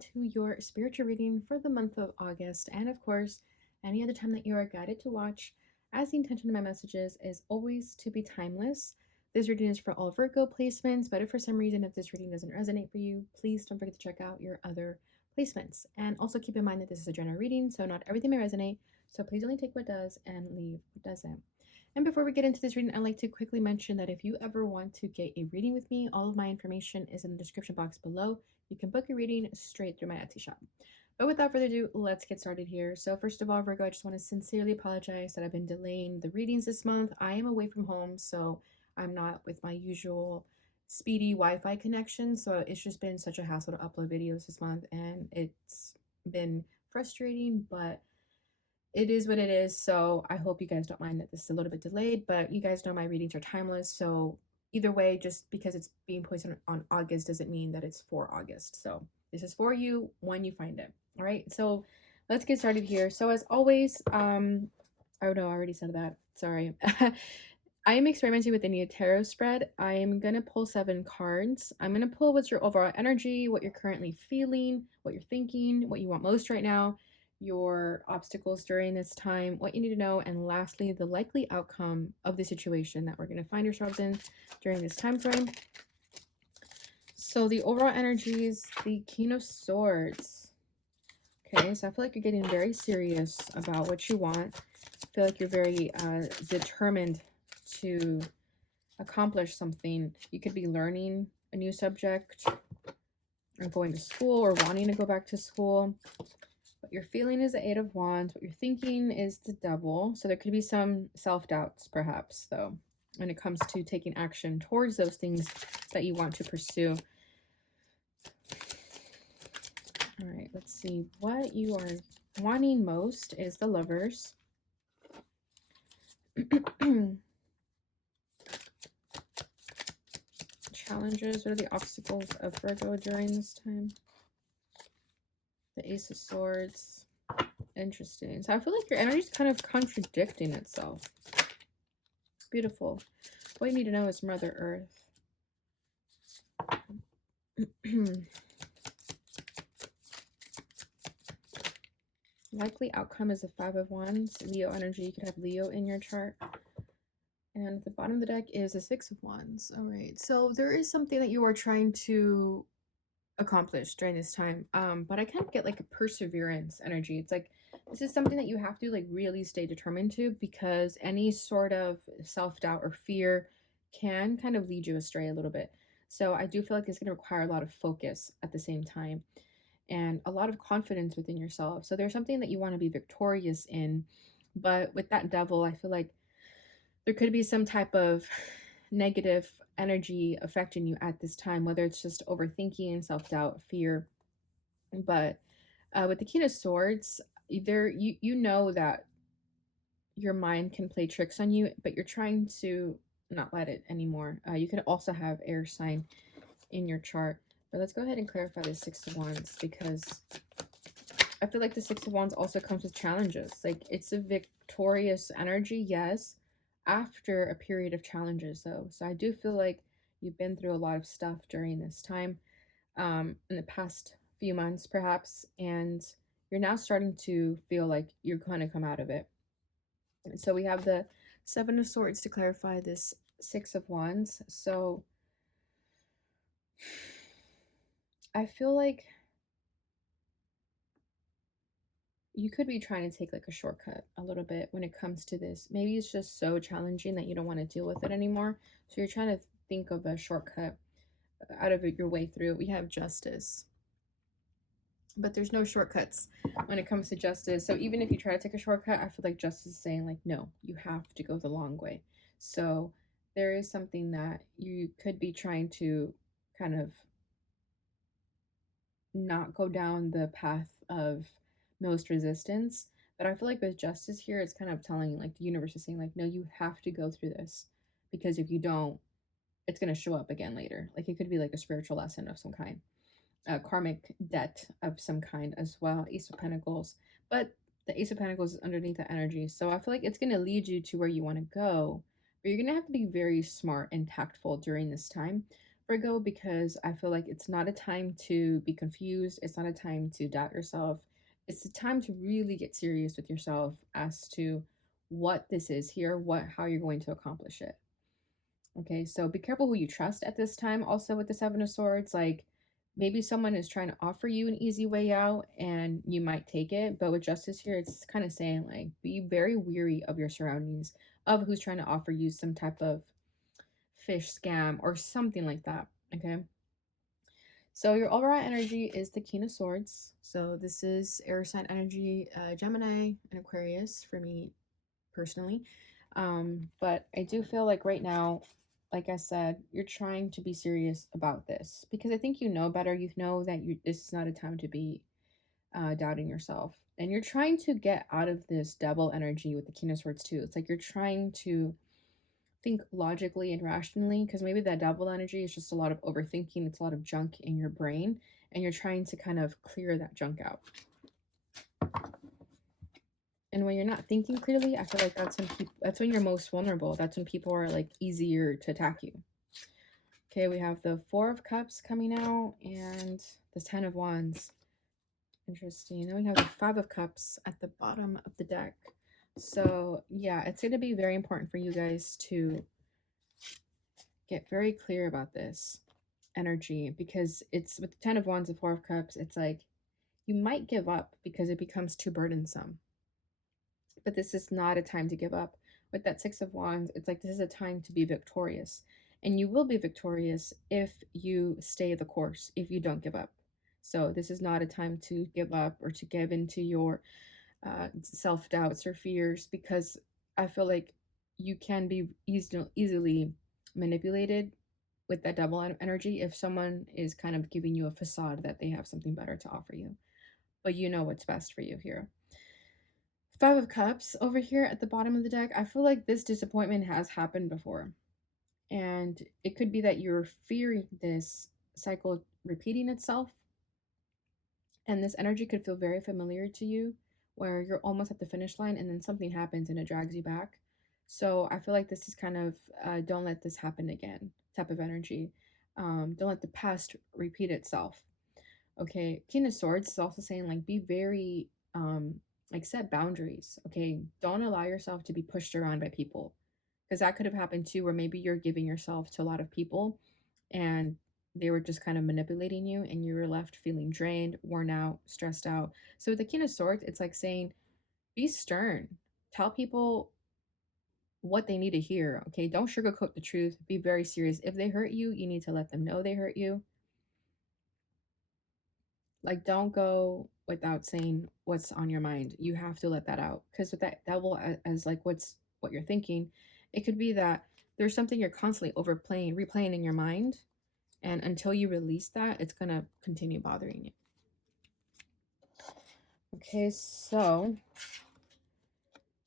to your spiritual reading for the month of August, and of course, any other time that you are guided to watch, as the intention of my messages is always to be timeless. This reading is for all Virgo placements, but if for some reason if this reading doesn't resonate for you, please don't forget to check out your other placements. And also keep in mind that this is a general reading, so not everything may resonate, so please only take what does and leave what doesn't. And before we get into this reading, I'd like to quickly mention that if you ever want to get a reading with me, all of my information is in the description box below. You can book a reading straight through my Etsy shop. But without further ado, let's get started here. So first of all, Virgo, I just want to sincerely apologize that I've been delaying the readings this month. I am away from home, so I'm not with my usual speedy Wi-Fi connection. So it's just been such a hassle to upload videos this month, and it's been frustrating, but it is what it is. So I hope you guys don't mind that this is a little bit delayed, but you guys know my readings are timeless. So either way, just because it's being posted on August doesn't mean that it's for August. So this is for you when you find it. All right. So let's get started here. So as always, oh no, I already said that. Sorry. I am experimenting with the new tarot spread. I am going to pull 7 cards. I'm going to pull what's your overall energy, what you're currently feeling, what you're thinking, what you want most right now, your obstacles during this time, what you need to know, and lastly, the likely outcome of the situation that we're going to find ourselves in during this time frame. So the overall energy is the King of Swords. Okay, so I feel like you're getting very serious about what you want. I feel like you're very determined to accomplish something. You could be learning a new subject or going to school or wanting to go back to school. What you're feeling is the 8 of Wands. What you're thinking is the Devil. So there could be some self-doubts, perhaps, though, when it comes to taking action towards those things that you want to pursue. All right, let's see. What you are wanting most is the Lovers. Challenges. What are the obstacles of Virgo during this time? The Ace of Swords. Interesting. So I feel like your energy is kind of contradicting itself. Beautiful. What you need to know is Mother Earth. Likely outcome is the 5 of Wands. Leo energy. You could have Leo in your chart. And at the bottom of the deck is the 6 of Wands. All right. So there is something that you are trying to accomplish during this time. But I kind of get like a perseverance energy. It's like this is something that you have to like really stay determined to, because any sort of self-doubt or fear can kind of lead you astray a little bit. So I do feel like it's going to require a lot of focus at the same time and a lot of confidence within yourself. So there's something that you want to be victorious in. But with that Devil, I feel like there could be some type of negative energy affecting you at this time, whether it's just overthinking, self-doubt, fear. But with the King of Swords, either you know that your mind can play tricks on you, but you're trying to not let it anymore. You could also have air sign in your chart. But let's go ahead and clarify the 6 of Wands, because I feel like the 6 of Wands also comes with challenges. Like it's a victorious energy, yes, after a period of challenges though. So I do feel like you've been through a lot of stuff during this time, in the past few months perhaps, and you're now starting to feel like you're going to come out of it. And so we have the 7 of Swords to clarify this 6 of Wands. So I feel like you could be trying to take like a shortcut a little bit when it comes to this. Maybe it's just so challenging that you don't want to deal with it anymore. So you're trying to think of a shortcut out of your way through. We have Justice, but there's no shortcuts when it comes to justice. So even if you try to take a shortcut, I feel like Justice is saying like, no, you have to go the long way. So there is something that you could be trying to kind of not go down the path of most resistance. But I feel like with Justice here, it's kind of telling, like the universe is saying like, no, you have to go through this, because if you don't, it's going to show up again later. Like it could be like a spiritual lesson of some kind, a karmic debt of some kind as well. Ace of Pentacles, but the Ace of Pentacles is underneath the energy. So I feel like it's going to lead you to where you want to go, but you're going to have to be very smart and tactful during this time. Virgo, because I feel like it's not a time to be confused. It's not a time to doubt yourself. It's a time to really get serious with yourself as to what this is here, how you're going to accomplish it. Okay, so be careful who you trust at this time. Also, with the Seven of Swords, like maybe someone is trying to offer you an easy way out and you might take it. But with Justice here, it's kind of saying, like, be very weary of your surroundings, of who's trying to offer you some type of fish scam or something like that. Okay. So your overall energy is the King of Swords. So this is air sign energy, Gemini and Aquarius for me personally. But I do feel like right now, like I said, you're trying to be serious about this because I think you know better. You know that this is not a time to be doubting yourself, and you're trying to get out of this double energy with the King of Swords too. It's like you're trying to think logically and rationally because maybe that double energy is just a lot of overthinking. It's a lot of junk in your brain, and you're trying to kind of clear that junk out. And when you're not thinking clearly, I feel like that's when you're most vulnerable. That's when people are like easier to attack you. Okay, we have the Four of Cups coming out and the Ten of Wands. Interesting. Then we have the Five of Cups at the bottom of the deck. So yeah, it's going to be very important for you guys to get very clear about this energy because it's with the Ten of Wands and Four of Cups, it's like you might give up because it becomes too burdensome. But this is not a time to give up. With that Six of Wands, it's like this is a time to be victorious. And you will be victorious if you stay the course, if you don't give up. So this is not a time to give up or to give into your self-doubts or fears because I feel like you can be easily manipulated with that double energy if someone is kind of giving you a facade that they have something better to offer you. But you know what's best for you here. Five of Cups over here at the bottom of the deck. I feel like this disappointment has happened before. And it could be that you're fearing this cycle repeating itself. And this energy could feel very familiar to you, where you're almost at the finish line and then something happens and it drags you back. So I feel like this is kind of don't let this happen again type of energy. Don't let the past repeat itself. Okay, King of Swords is also saying like be very like set boundaries. Okay, don't allow yourself to be pushed around by people because that could have happened too, where maybe you're giving yourself to a lot of people and they were just kind of manipulating you and you were left feeling drained, worn out, stressed out. So with the King of Swords, it's like saying be stern, tell people what they need to hear. Okay, don't sugarcoat the truth, be very serious. If they hurt you, you need to let them know they hurt you. Like don't go without saying what's on your mind. You have to let that out because with that will as like what you're thinking, it could be that there's something you're constantly replaying in your mind, and until you release that, it's going to continue bothering you. Okay, so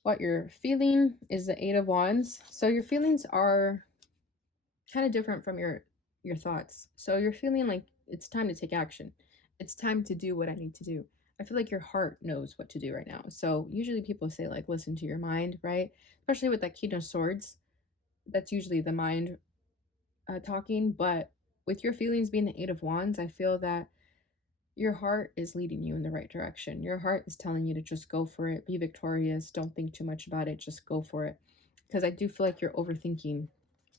what you're feeling is the Eight of Wands. So your feelings are kind of different from your thoughts. So you're feeling like it's time to take action. It's time to do what I need to do. I feel like your heart knows what to do right now. So usually people say like listen to your mind, right? Especially with that King of Swords, that's usually the mind talking. But with your feelings being the Eight of Wands, I feel that your heart is leading you in the right direction. Your heart is telling you to just go for it, be victorious, don't think too much about it, just go for it. Because I do feel like you're overthinking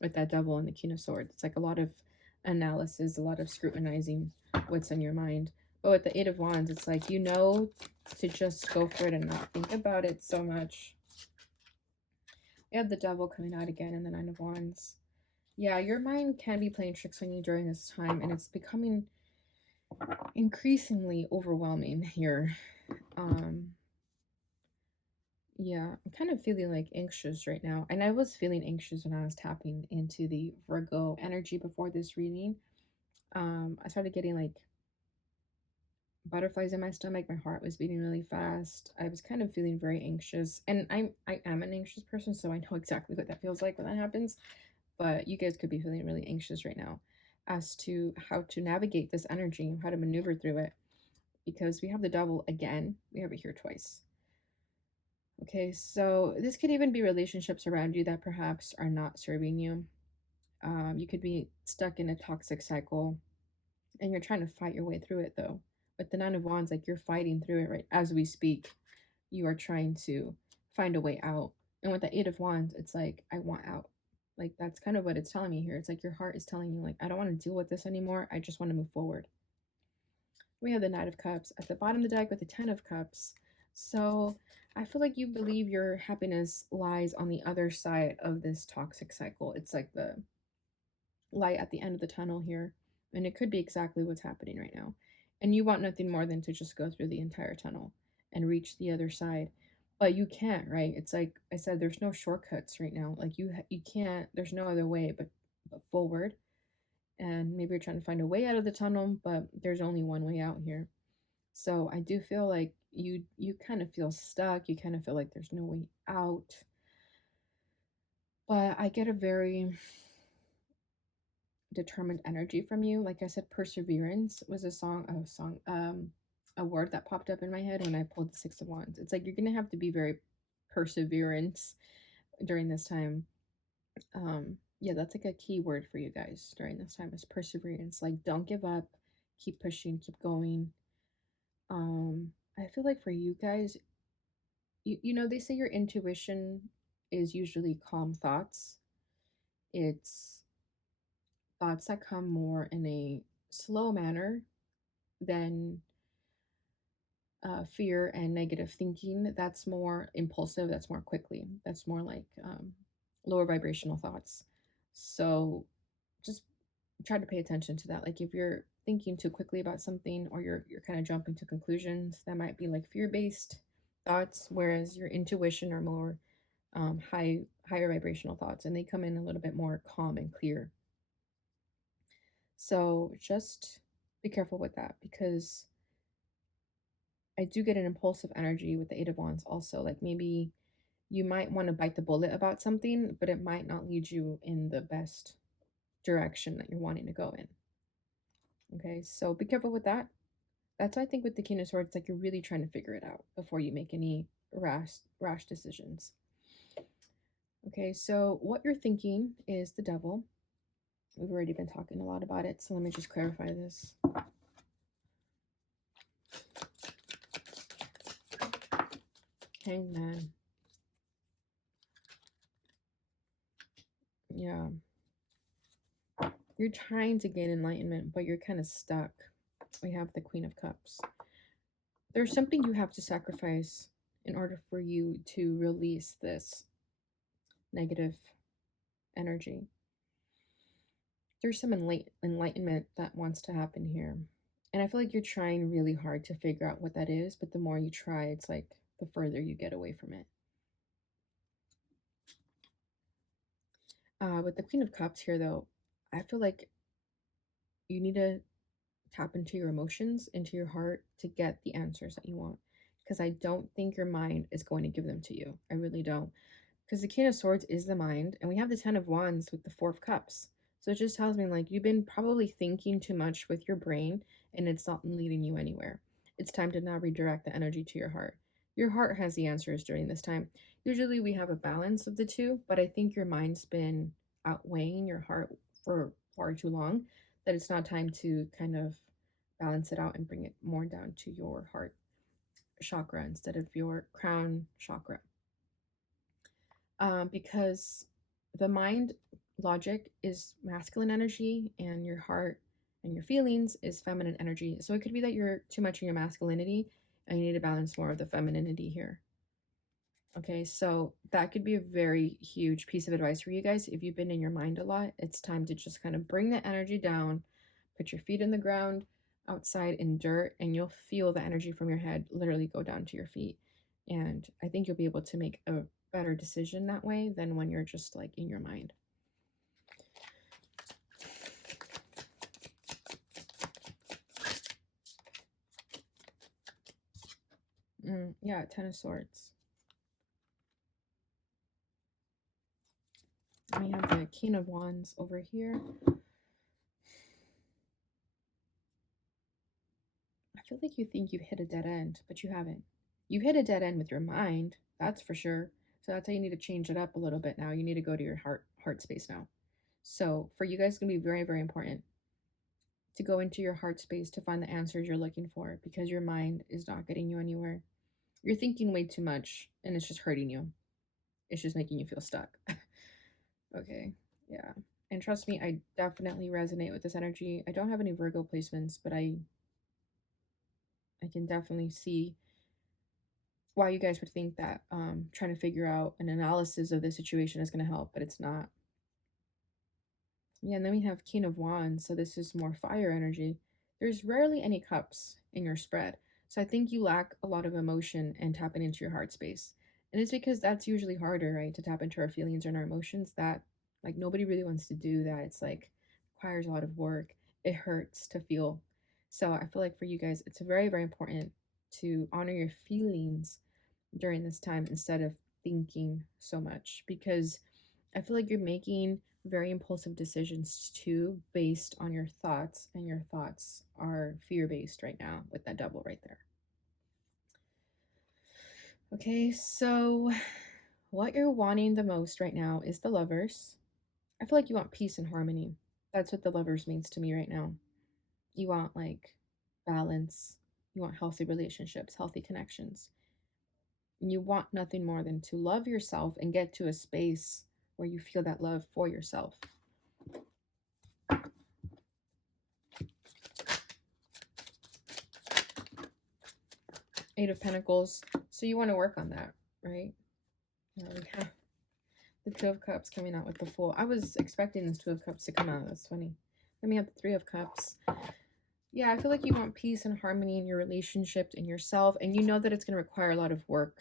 with that Devil and the King of Swords. It's like a lot of analysis, a lot of scrutinizing what's in your mind. But with the Eight of Wands, it's like you know to just go for it and not think about it so much. We have the Devil coming out again and the Nine of Wands. Yeah, your mind can be playing tricks on you during this time, and it's becoming increasingly overwhelming here. Yeah, I'm kind of feeling like anxious right now. And I was feeling anxious when I was tapping into the Virgo energy before this reading. I started getting like butterflies in my stomach. My heart was beating really fast. I was kind of feeling very anxious. And I am an anxious person, so I know exactly what that feels like when that happens. But you guys could be feeling really anxious right now as to how to navigate this energy, how to maneuver through it. Because we have the Devil again. We have it here twice. Okay, so this could even be relationships around you that perhaps are not serving you. You could be stuck in a toxic cycle and you're trying to fight your way through it though. With the Nine of Wands, like you're fighting through it right as we speak. You are trying to find a way out. And with the Eight of Wands, it's like, I want out. Like that's kind of what it's telling me here. It's like your heart is telling you, like, I don't want to deal with this anymore. I just want to move forward. We have the Knight of Cups at the bottom of the deck with the Ten of Cups. So I feel like you believe your happiness lies on the other side of this toxic cycle. It's like the light at the end of the tunnel here. And it could be exactly what's happening right now. And you want nothing more than to just go through the entire tunnel and reach the other side. But you can't, right? It's like I said, there's no shortcuts right now. Like you can't, there's no other way but forward. And maybe you're trying to find a way out of the tunnel, but there's only one way out here. So I do feel like you kind of feel stuck. You kind of feel like there's no way out. But I get a very determined energy from you. Like I said, perseverance was a word that popped up in my head when I pulled the Six of Wands. It's like you're gonna have to be very perseverance during this time. Yeah, that's like a key word for you guys during this time is perseverance. Like don't give up, keep pushing, keep going. I feel like for you guys, you know, they say your intuition is usually calm thoughts. It's thoughts that come more in a slow manner than fear and negative thinking. That's more impulsive, that's more quickly, that's more like lower vibrational thoughts. So just try to pay attention to that. Like if you're thinking too quickly about something or you're kind of jumping to conclusions, that might be like fear-based thoughts, whereas your intuition are more higher vibrational thoughts, and they come in a little bit more calm and clear. So just be careful with that because I do get an impulsive energy with the Eight of Wands also. Like maybe you might want to bite the bullet about something, but it might not lead you in the best direction that you're wanting to go in. Okay, so be careful with that. That's why I think with the King of Swords, like you're really trying to figure it out before you make any rash decisions. Okay, so what you're thinking is the devil. We've already been talking a lot about it, so let me just clarify this. Hangman. Yeah. You're trying to gain enlightenment, but you're kind of stuck. We have the Queen of Cups. There's something you have to sacrifice in order for you to release this negative energy. There's some enlightenment that wants to happen here. And I feel like you're trying really hard to figure out what that is, but the more you try, it's like the further you get away from it. With the Queen of Cups here, though, I feel like you need to tap into your emotions, into your heart to get the answers that you want. Because I don't think your mind is going to give them to you. I really don't. Because the King of Swords is the mind, and we have the Ten of Wands with the Four of Cups. So it just tells me like you've been probably thinking too much with your brain and it's not leading you anywhere. It's time to now redirect the energy to your heart. Your heart has the answers during this time. Usually we have a balance of the two, but I think your mind's been outweighing your heart for far too long that it's not time to kind of balance it out and bring it more down to your heart chakra instead of your crown chakra. Because the mind logic is masculine energy and your heart and your feelings is feminine energy. So it could be that you're too much in your masculinity and you need to balance more of the femininity here. Okay, so that could be a very huge piece of advice for you guys. If you've been in your mind a lot, it's time to just kind of bring the energy down, put your feet in the ground, outside in dirt, and you'll feel the energy from your head literally go down to your feet. And I think you'll be able to make a better decision that way than when you're just like in your mind. Yeah, Ten of Swords. We have the King of Wands over here. I feel like you think you've hit a dead end, but you haven't. You hit a dead end with your mind, that's for sure. So that's how you need to change it up a little bit now. You need to go to your heart space now. So for you guys, it's going to be very, very important to go into your heart space to find the answers you're looking for, because your mind is not getting you anywhere. You're thinking way too much and it's just hurting you. It's just making you feel stuck. Okay. Yeah. And trust me, I definitely resonate with this energy. I don't have any Virgo placements, but I can definitely see why you guys would think that trying to figure out an analysis of the situation is going to help, but it's not. Yeah, and then we have King of Wands, so this is more fire energy. There's rarely any cups in your spread. So I think you lack a lot of emotion and tapping into your heart space. And it's because that's usually harder, right? To tap into our feelings and our emotions. That, like, nobody really wants to do that. It's like requires a lot of work. It hurts to feel. So I feel like for you guys, it's very, very important to honor your feelings during this time instead of thinking so much, because I feel like you're making very impulsive decisions too based on your thoughts, and your thoughts are fear based right now with that double right there. Okay, so what you're wanting the most right now is the Lovers. I feel like you want peace and harmony. That's what the Lovers means to me right now. You want like balance, you want healthy relationships, healthy connections. You want nothing more than to love yourself and get to a space where you feel that love for yourself. Eight of Pentacles. So you want to work on that, right? We have the Two of Cups coming out with the Fool. I was expecting this Two of Cups to come out. That's funny. Then we have the Three of Cups. Yeah, I feel like you want peace and harmony in your relationships and yourself, and you know that it's going to require a lot of work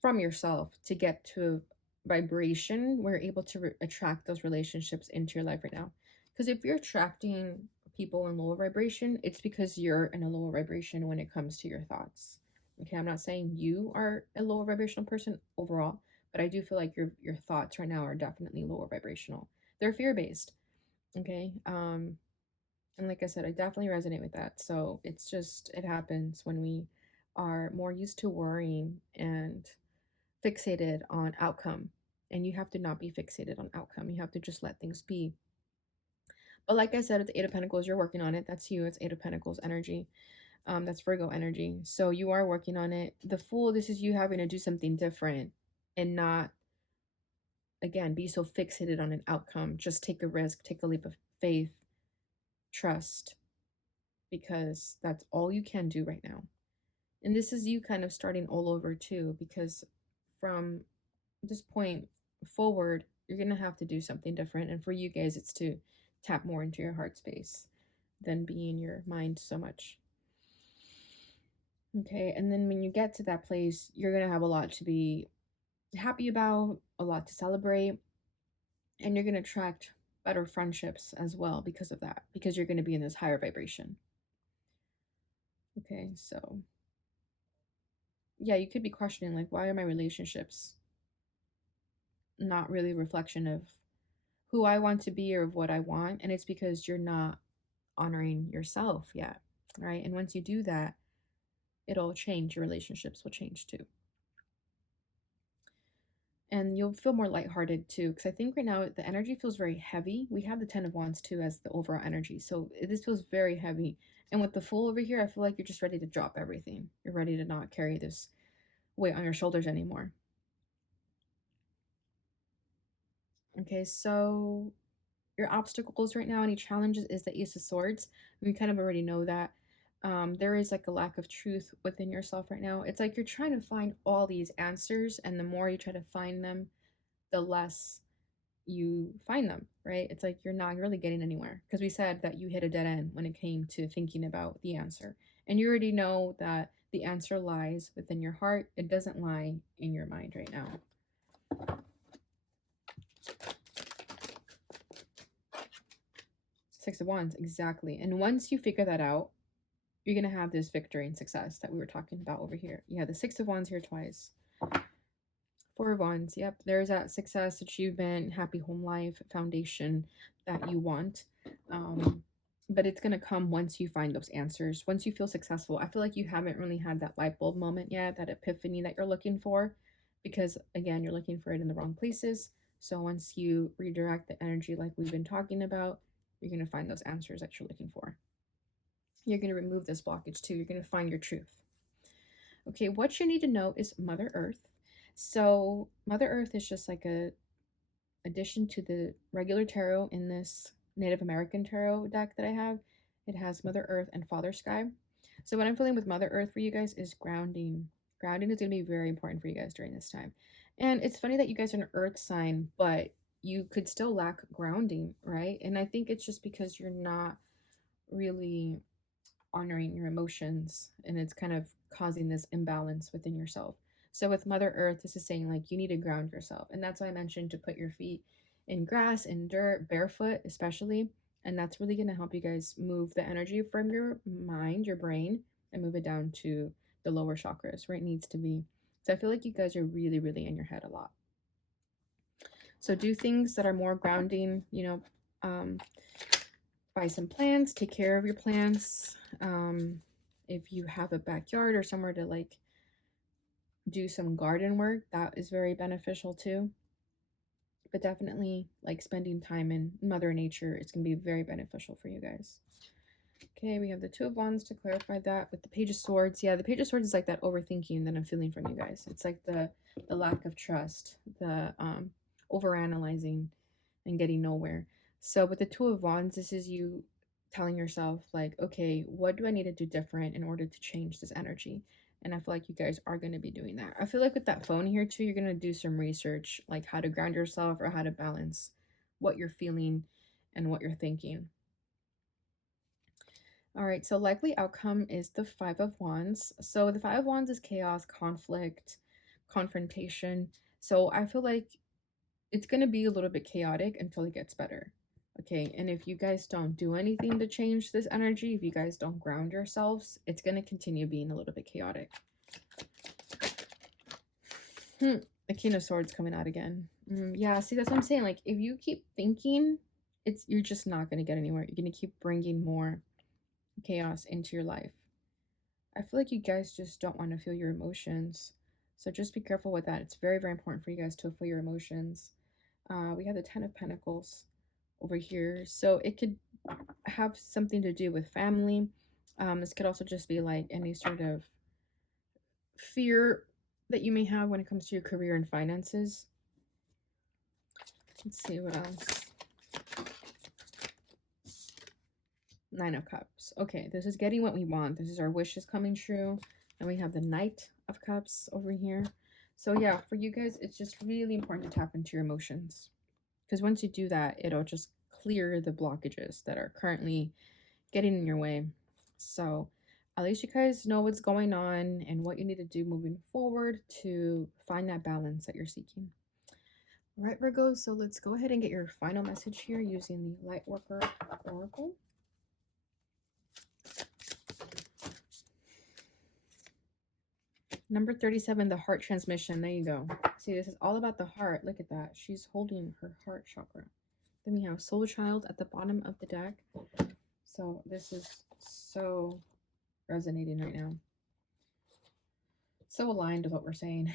from yourself to get to a vibration where you're able to attract those relationships into your life right now. Because if you're attracting people in lower vibration, it's because you're in a lower vibration when it comes to your thoughts. Okay, I'm not saying you are a lower vibrational person overall, but I do feel like your thoughts right now are definitely lower vibrational. They're fear based. Okay. And like I said, I definitely resonate with that. So it's just, it happens when we are more used to worrying and fixated on outcome. And you have to not be fixated on outcome. You have to just let things be. But like I said, with the Eight of Pentacles, you're working on it. That's you. It's Eight of Pentacles energy. That's Virgo energy. So you are working on it. The Fool, this is you having to do something different and not, again, be so fixated on an outcome. Just take a risk, take a leap of faith, trust, because that's all you can do right now. And this is you kind of starting all over too, because from this point forward, you're going to have to do something different. And for you guys, it's to tap more into your heart space than be in your mind so much. Okay, and then when you get to that place, you're going to have a lot to be happy about, a lot to celebrate, and you're going to attract better friendships as well because of that, because you're going to be in this higher vibration. Okay, so yeah, you could be questioning, like, why are my relationships not really a reflection of who I want to be or of what I want? And it's because you're not honoring yourself yet, right? And once you do that, it'll change. Your relationships will change too. And you'll feel more lighthearted too, because I think right now the energy feels very heavy. We have the Ten of Wands too as the overall energy. So this feels very heavy. And with the Fool over here, I feel like you're just ready to drop everything. You're ready to not carry this weight on your shoulders anymore. Okay, so your obstacles right now, any challenges, is the Ace of Swords. We kind of already know that. There is like a lack of truth within yourself right now. It's like you're trying to find all these answers, and the more you try to find them, the less you find them, right? It's like you're not really getting anywhere, because we said that you hit a dead end when it came to thinking about the answer. And you already know that the answer lies within your heart. It doesn't lie in your mind right now. Six of Wands, exactly. And once you figure that out, you're going to have this victory and success that we were talking about over here. Yeah, the Six of Wands here twice. Four of Wands, yep. There's that success, achievement, happy home life, foundation that you want. But it's going to come once you find those answers. Once you feel successful. I feel like you haven't really had that light bulb moment yet, that epiphany that you're looking for. Because, again, you're looking for it in the wrong places. So once you redirect the energy like we've been talking about, you're going to find those answers that you're looking for. You're going to remove this blockage too. You're going to find your truth. Okay, what you need to know is Mother Earth. So Mother Earth is just like a addition to the regular tarot in this Native American tarot deck that I have. It has Mother Earth and Father Sky. So what I'm feeling with Mother Earth for you guys is grounding. Grounding is going to be very important for you guys during this time. And it's funny that you guys are an earth sign, but you could still lack grounding, right? And I think it's just because you're not really honoring your emotions, and it's kind of causing this imbalance within yourself. So with Mother Earth, this is saying like you need to ground yourself. And that's why I mentioned to put your feet in grass, in dirt, barefoot, especially. And that's really going to help you guys move the energy from your mind, your brain, and move it down to the lower chakras where it needs to be. So I feel like you guys are really, really in your head a lot. So do things that are more grounding, buy some plants, take care of your plants. If you have a backyard or somewhere to like do some garden work, that is very beneficial too. But definitely like spending time in Mother Nature is going to be very beneficial for you guys. Okay, we have the Two of Wands to clarify that with the Page of Swords. Yeah, the Page of Swords is like that overthinking that I'm feeling from you guys. It's like the lack of trust, the overanalyzing and getting nowhere. So with the Two of Wands, this is you telling yourself like, okay, what do I need to do different in order to change this energy? And I feel like you guys are going to be doing that. I feel like with that phone here too, you're going to do some research, like how to ground yourself or how to balance what you're feeling and what you're thinking. All right, so likely outcome is the Five of Wands. So the Five of Wands is chaos, conflict, confrontation. So I feel like it's going to be a little bit chaotic until it gets better. Okay, and if you guys don't do anything to change this energy, if you guys don't ground yourselves, it's going to continue being a little bit chaotic. The King of Swords coming out again. Yeah, see, that's what I'm saying. Like, if you keep thinking, you're just not going to get anywhere. You're going to keep bringing more chaos into your life. I feel like you guys just don't want to feel your emotions. So just be careful with that. It's very, very important for you guys to feel your emotions. We have the Ten of Pentacles over here. So it could have something to do with family. This could also just be like any sort of fear that you may have when it comes to your career and finances. Let's see what else. Nine of Cups. Okay, this is getting what we want. This is our wishes coming true. And we have the Knight of Cups over here. So yeah, for you guys, it's just really important to tap into your emotions. Because once you do that, it'll just clear the blockages that are currently getting in your way. So at least you guys know what's going on and what you need to do moving forward to find that balance that you're seeking. All right, Virgo, so let's go ahead and get your final message here using the Lightworker Oracle. Number 37, the heart transmission. There you go. See, this is all about the heart. Look at that. She's holding her heart chakra. Then we have Soul Child at the bottom of the deck. So this is so resonating right now. So aligned with what we're saying.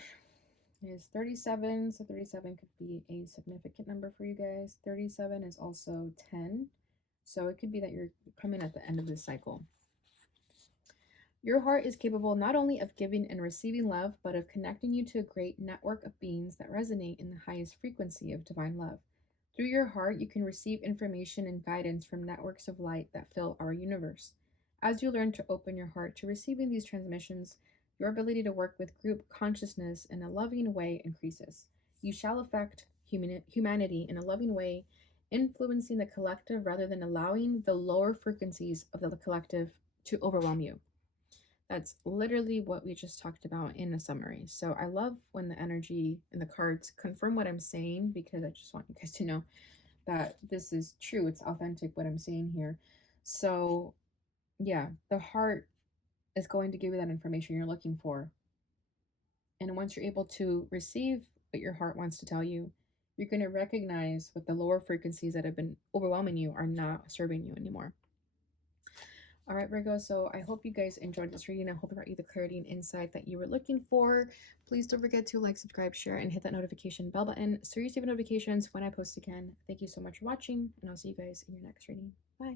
It is 37, so 37 could be a significant number for you guys. 37 is also 10, so it could be that you're coming at the end of this cycle. Your heart is capable not only of giving and receiving love, but of connecting you to a great network of beings that resonate in the highest frequency of divine love. Through your heart, you can receive information and guidance from networks of light that fill our universe. As you learn to open your heart to receiving these transmissions, your ability to work with group consciousness in a loving way increases. You shall affect humanity in a loving way, influencing the collective rather than allowing the lower frequencies of the collective to overwhelm you. That's literally what we just talked about in a summary. So I love when the energy and the cards confirm what I'm saying, because I just want you guys to know that this is true. It's authentic what I'm saying here. So yeah, the heart is going to give you that information you're looking for. And once you're able to receive what your heart wants to tell you, you're going to recognize what the lower frequencies that have been overwhelming you are not serving you anymore. All right, Virgo, so I hope you guys enjoyed this reading. I hope it brought you the clarity and insight that you were looking for. Please don't forget to like, subscribe, share, and hit that notification bell button so you receive notifications when I post again. Thank you so much for watching, and I'll see you guys in your next reading. Bye.